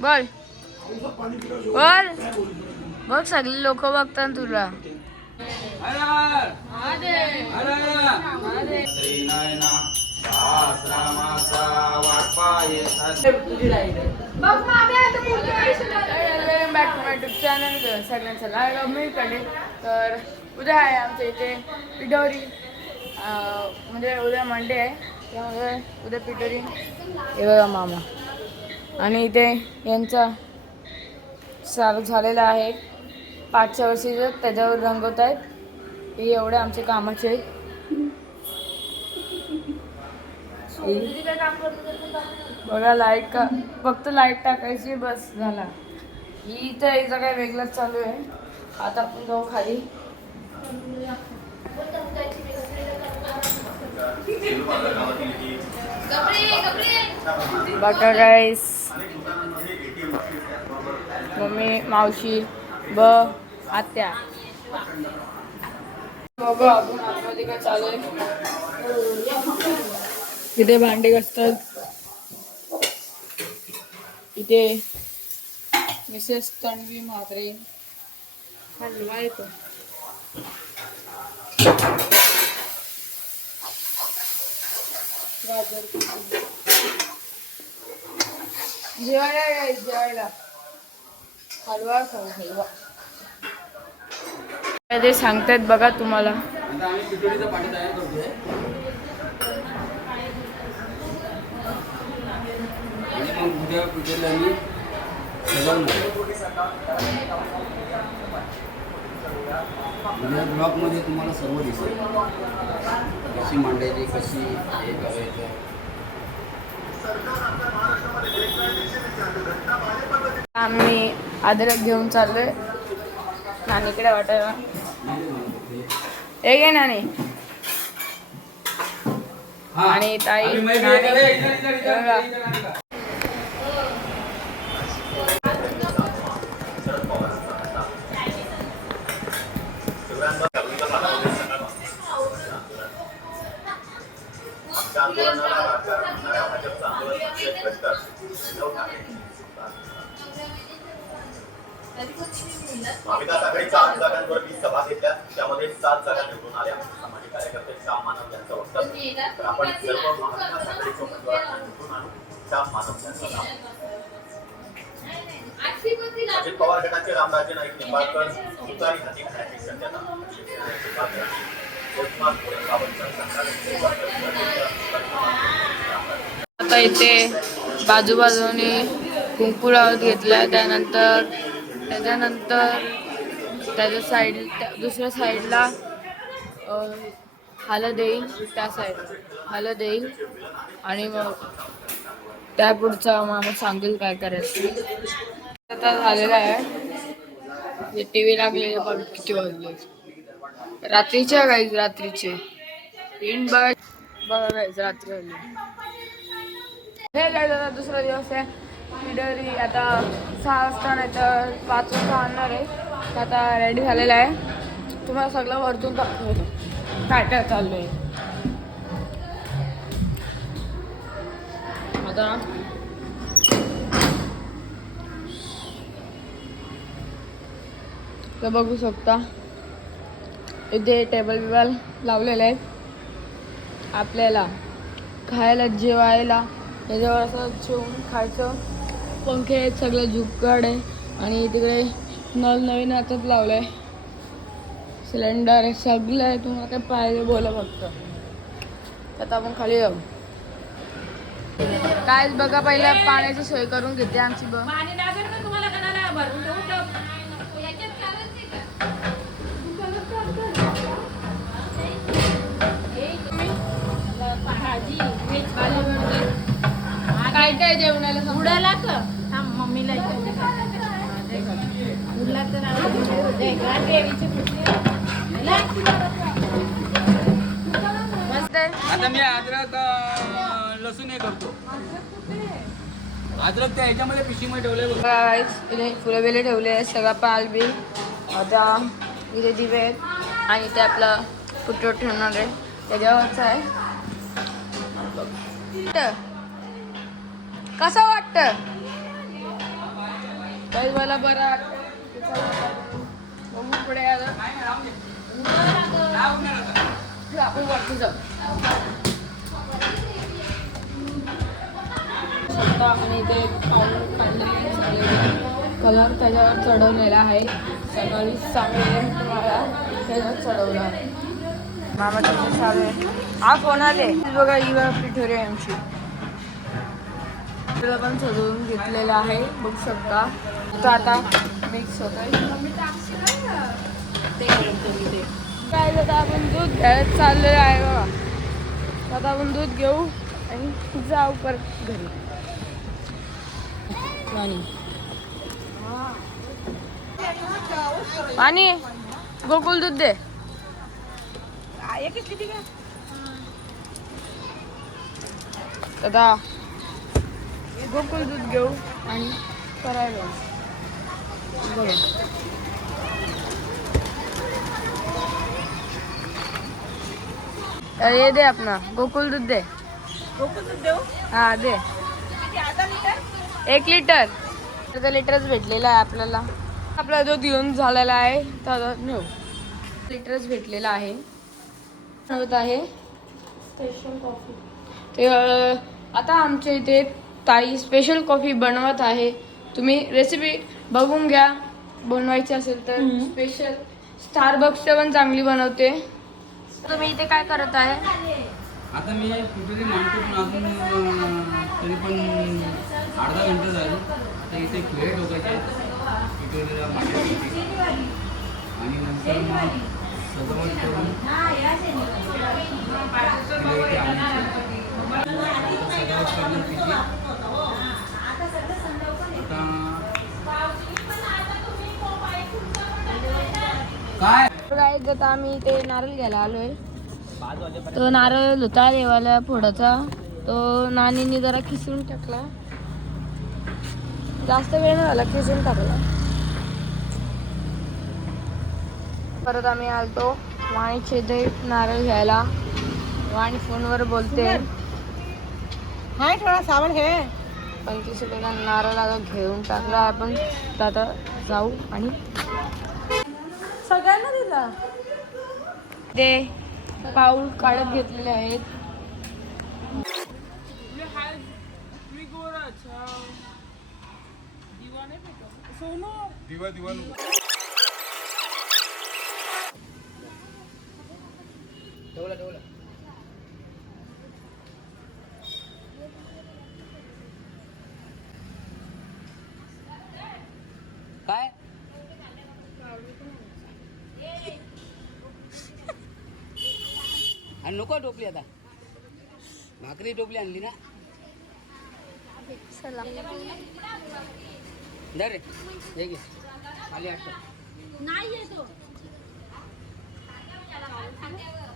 बोल बोल बघ सगळे लोक बघतात तुला. Back to my YouTube channel सगळ्यांचं लाईव्ह मी कडे. तर उद्या आहे आमच्या इथे पिठोरी, म्हणजे उद्या मंडे आहे त्यामुळे उद्या पिठोरी. हे बघा मामा आणि इथे यांचा चालू झालेला आहे 5 वर्षीचं, त्याच्यावर रंगवत आहेत. हे एवढे आमचे कामाचे आहेत. बघा लाईट का फक्त लाईट टाकायची बस झाला. ही तर याचा काय वेगळंच चालू आहे. आता आपण जाऊ खाली. बघा गाईस, मम्मी मावशी ब आत्या. बघा आपण आतमध्ये काय चालू आहे. इथे भांडे घासतात. इथे मिसेस तन्वी म्हात्रे हलवा येतो. जेवायला जेवायला हलवा खाऊ हलवा ते सांगतायत बघा तुम्हाला. ब्लॉग मध्ये तुम्हाला सर्व दिसेल कशी मांडायची, कशी हे करायचं. आम्ही अद्रक घेऊन चाललोय नानीकडे वाटायला. हे घे नानी. आणि ताई महाविकास आघाडीच्या 8 जागांवर 20 सभा घेतल्या, त्यामध्ये 7 जागा निवडून आल्या. सामाजिक कार्यकर्ते श्याम मानव यांचं वक्तव्य. तर आपण सर्व महाविकास आघाडीच्या उमेदवारांना निवडून आणू, श्याम मानव यांचं नाव. अजित पवार गटाचे रामराजे नाईक निंबाळकर तुतारी हाती घेण्याची शक्यता. आता इथे बाजूबाजूने कुंकू लावत घेतला. त्यानंतर त्याच्या दुसऱ्या साईडला हळद येईल, त्या साईडला हळद येईल आणि मग त्या पुढचा मामा सांगेल काय करायचं. आता झालेला आहे. टीव्ही लागलेले पण किती वाजले रात्रीच्या गाईज, रात्रीचे बघा गाईज रात्री वाजले. हे काय आता दुसरा दिवस आहे पिठोरी. आता 6 वाजता नाही तर 5 वाजता आणणार आहे. आता रेडी झालेला आहे. तुम्हाला सगळं वरतून दाखवतो काय काय चालू आहे. आता तर बघू शकता इथे टेबल बिबल लावलेले आहेत. आपल्याला खायला जेवायला त्याच्यावर असं जेवून खायचं. पंखे आहेत, सगळं जुगाड आहे. आणि तिकडे नल नवीन हातात लावलं आहे. सिलेंडर आहे, सगळं आहे. तुम्हाला काय पाहिजे बोला फक्त. आता आपण खाली जाऊ. काय बघा पहिला पाण्याची सोय करून घेते आमची. काय काय जेवणाला उडाला का मम्मीला आता मी अद्रक लसूण हे करतो. अद्रक त्या ह्याच्यामध्ये पिशीमध्ये ठेवले, फुलं बिले ठेवले आहेत, सगळा पाल बिल. आता इथे दिवे आहेत आणि ते आपलं पुटो ठेवणार आहे त्याच्यावरच आहे. कसं वाटतं काही मला बरं वाटतं. बघू पुढे आलं आपण वरती जाऊ. आणि ते कलर त्याच्यावर चढवलेला आहे. सकाळी सांगेल मला त्याच्यावर चढवला आहे. मामा तुमचे चालू आहे. हा फोन आले बघा इवा पिठोरे आमची पण सजवून घेतलेलं आहे. बघू शकता. तर आता मिक्स होत आहे. काय आता आपण दूध घ्यायला चाललेलं आहे बघा. आता आपण दूध घेऊ आणि जाऊ परत घरी. पाणी गोकुल दूध दे. आता गोकुल दूध घेऊ आणि करायला ये दे अपना गोकुल दूध दे. गोकुल दूध देऊ. हा दे. 1 लिटर. अर्धा लिटरच भेटलेला आहे आपल्याला. आपला दूध घेऊन झालेला आहे तर नेऊ. लिटरच भेटलेला आहे. होत आहे स्पेशल कॉफी. ते आता आमच्या इथे ताई स्पेशल कॉफी बनवत आहे. तुम्ही रेसिपी बघून घ्या. बनवायची असेल तर स्पेशल. स्टारबक्सच्या पण चांगली बनवते. तुम्ही इथे काय करत आहे? आता मी कुठेतरी मांडतो पण अजून तरी पण अर्धा घंटा झाली. तर इथे खेळ ठोकायचे पिठोरीला मांडण्यासाठी आणि नंतर मग सजावट करून तिला इथे आणायची. सजावट करणार तिची. आता काय आता आम्ही इथे नारळ घ्यायला आलोय. तो नारळ होता देवाला फोडाचा. तो नानीने जरा खिसून टाकला. जास्त वेळ नाही झाला खिसून टाकला. परत आम्ही आलतो वाणीचे इथे नारळ घ्यायला. वाणी फोनवर बोलते. हाय थोडा सावन है. 25 रुपयाचा नारळ घेऊन टाकला आपण. आता जाऊ आणि सगळ्यांना दिला. ते पाऊल काढत घेतलेले आहेत. ठेवला काय आणि नको टोपली. आता भाकरी टोपली आणली ना. दर रे हे घे खाली आठ.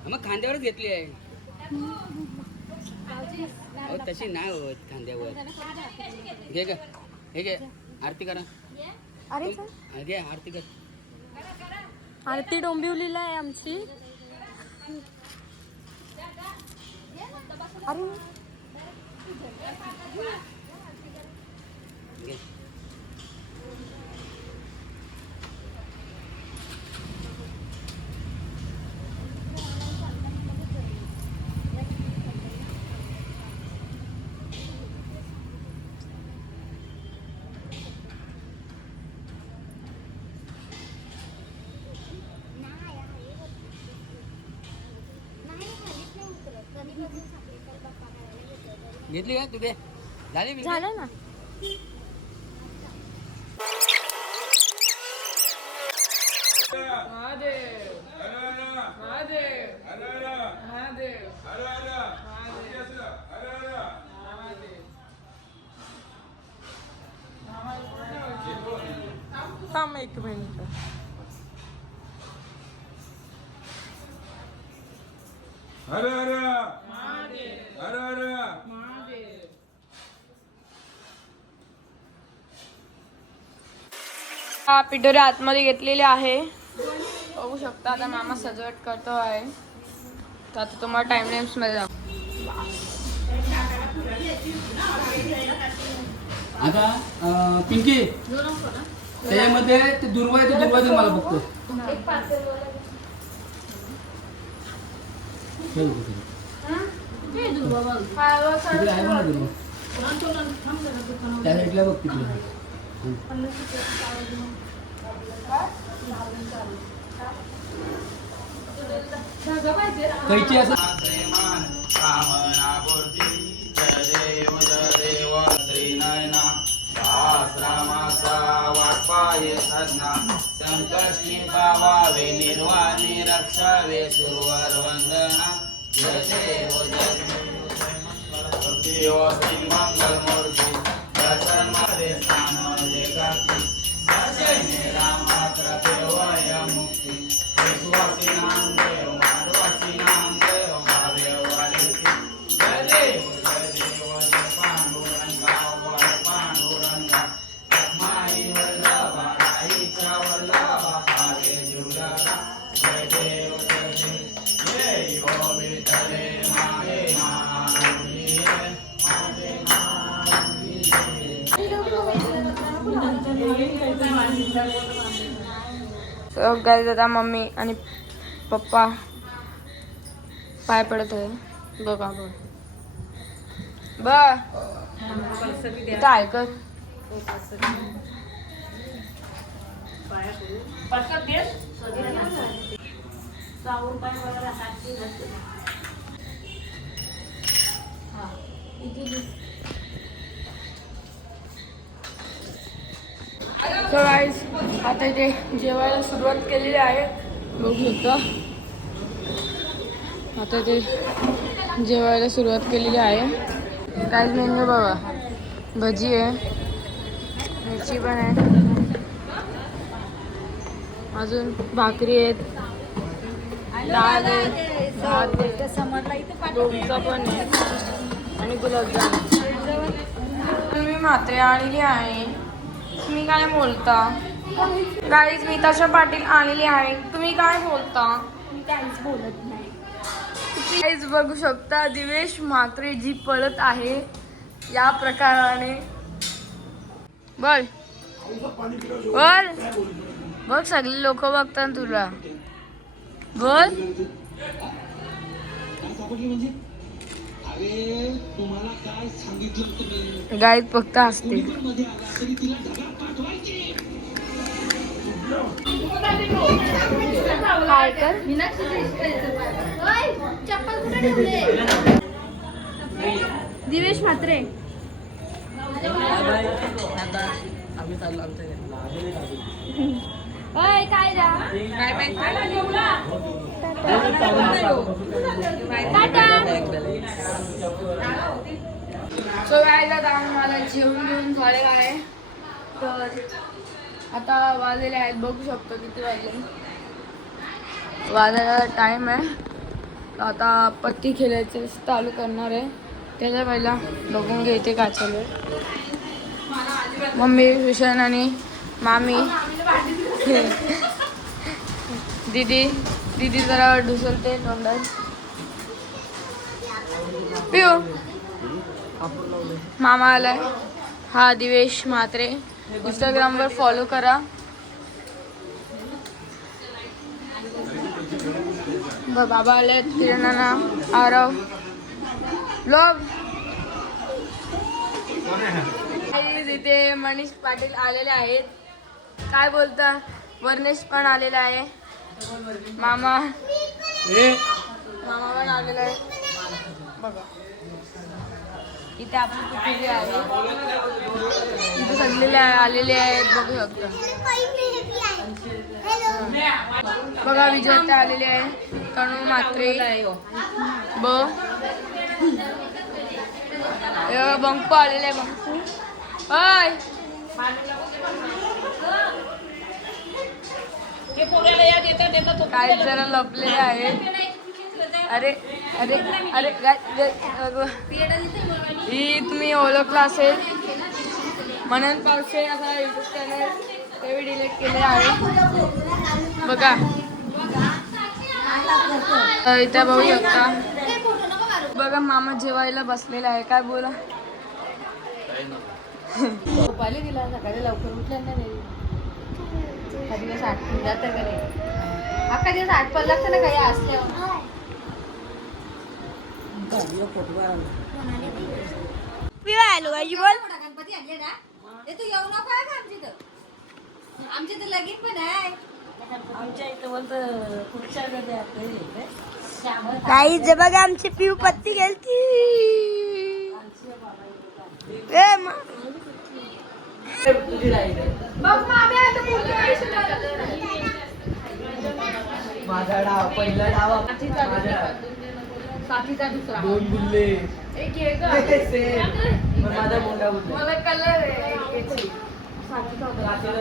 मग खांद्यावरच घेतली आहे. अहो तशी नाही होत खांद्यावर. घे ग हे घे आरती करा. अरे घे आरती कर. आरती डोंबिवलीला आहे आमची. अरे घे. घेतली का तू? दे झाली. झालं ना. थांब 1 मिनिट. हर हर महादेव. हर हर महादेव. हा पिठोरी आतमध्ये घेतलेले आहे. बघू शकता. आता मामा सजावट करतो आहे. तर आता तुम्हाला टाइमलेप्स मध्ये दाखव. आता पिंकी त्याच्यामध्ये ते दुर्वा आहे, ते दुर्वा दे मला फक्त. ठेव इथे. तिकडे आहे ना दुर्वा. त्या साईडला बघ तिकडे. कैची असं संकष्टी पावावे निर्वाणी रक्षावे सुरवर वंदना जय देव देव श्री मंगल मूर्ती दर्शन मध्ये स्थान देखाती अजय रामात्र देवय मुक्ती विश्वासी नाम देव माधवासी नाम देव भावे वालेती जय देव जय पांडुरंगा वर पांडुरंगा माई वल्लभा आईच्या वल्लभा भावे जुलाला जय देव जय यो विठ्ठले माहे मारुनी माहे मारुनी. सो गाईज आता मम्मी आणि पप्पा पाय पडत आहे. बघा बघ इथं ऐकत सो गाईज आता इथे जेवायला सुरुवात केलेली आहे. बघू शकता आता इथे जेवायला सुरुवात केलेली आहे. काहीच नाही ना बाबा, भजी आहे, मिरची पण आहे, अजून भाकरी आहेत, डाळ आहे, भात आहे, लोणचं पण आहे आणि गुलाबजाम. तुम्ही मात्रे आलेली आहे, तुम्ही काय बोलता? गाईज मीताशा पाटील आलेली आहे, तुम्ही काय बोलता? मी काहीच बोलत नाही. गाईज बघू शकता दिवेश म्हात्रे जी पळत आहे या प्रकाराने. बोल बोल बघ, सगळे लोक बघतात तुला. बोल गाईज फक्त हसते. काय कर दिवेश म्हात्रे काय सो गाईज आता मला जेवण घेऊन झालेलं आहे. तर आता वाजलेले आहेत, बघू शकतो किती वाजले. वाजायला टाईम आहे. आता पत्ती खेळायचे चालू करणार आहे. त्याच्या पहिला बघून घेते काय चालू आहे. मम्मी, विशन आणि मामी, दीदी जरा ढुसलते तोंडात. पिऊ मामा आलाय. हा दिवेश म्हात्रे, इंस्टाग्रामवर फॉलो करा. बाबा आले, किरणाना, आरव ब्लॉग. इथे मनीष पाटील आलेले आहेत. काय बोलता? वर्णेश पण आलेला आहे. मामा पण आलेला आहे. बघा इथे आपली कुठली आहे, इथे सगळे आलेले आहेत, बघू शकता. बघा विजय आलेले आहे. तणू म्हात्रे, बंकू आलेले आहे. बंकू हाय, काही जण लपलेले आहेत. अरे अरे अरे ही तुम्ही ओळखला असेल, मनन पावसे असा यूट्यूब चॅनल, ते डिलीट केले आहे. बघा इथे बघू शकता. बघा मामा जेवायला बसलेला आहे. काय बोला? झोपायला दिला सकाळी लवकर उठल्या नाही एखाद दिवस आठवून जातं का नाही अख्खा दिवस आठवण लागतं ना काही असल्यावर गणपती बोल आणले ना ते तू येऊ नको आहे का आमच्या इथं आमच्या इथं लगीन पण आहे काही जे बघा आमची पिऊ पत्ती गेलती ए मा माझा डाव पहिला डाव साथीचा दुसरा 2 गुल्ले एक माझा मोठा मला कलर आहे साथीचा होता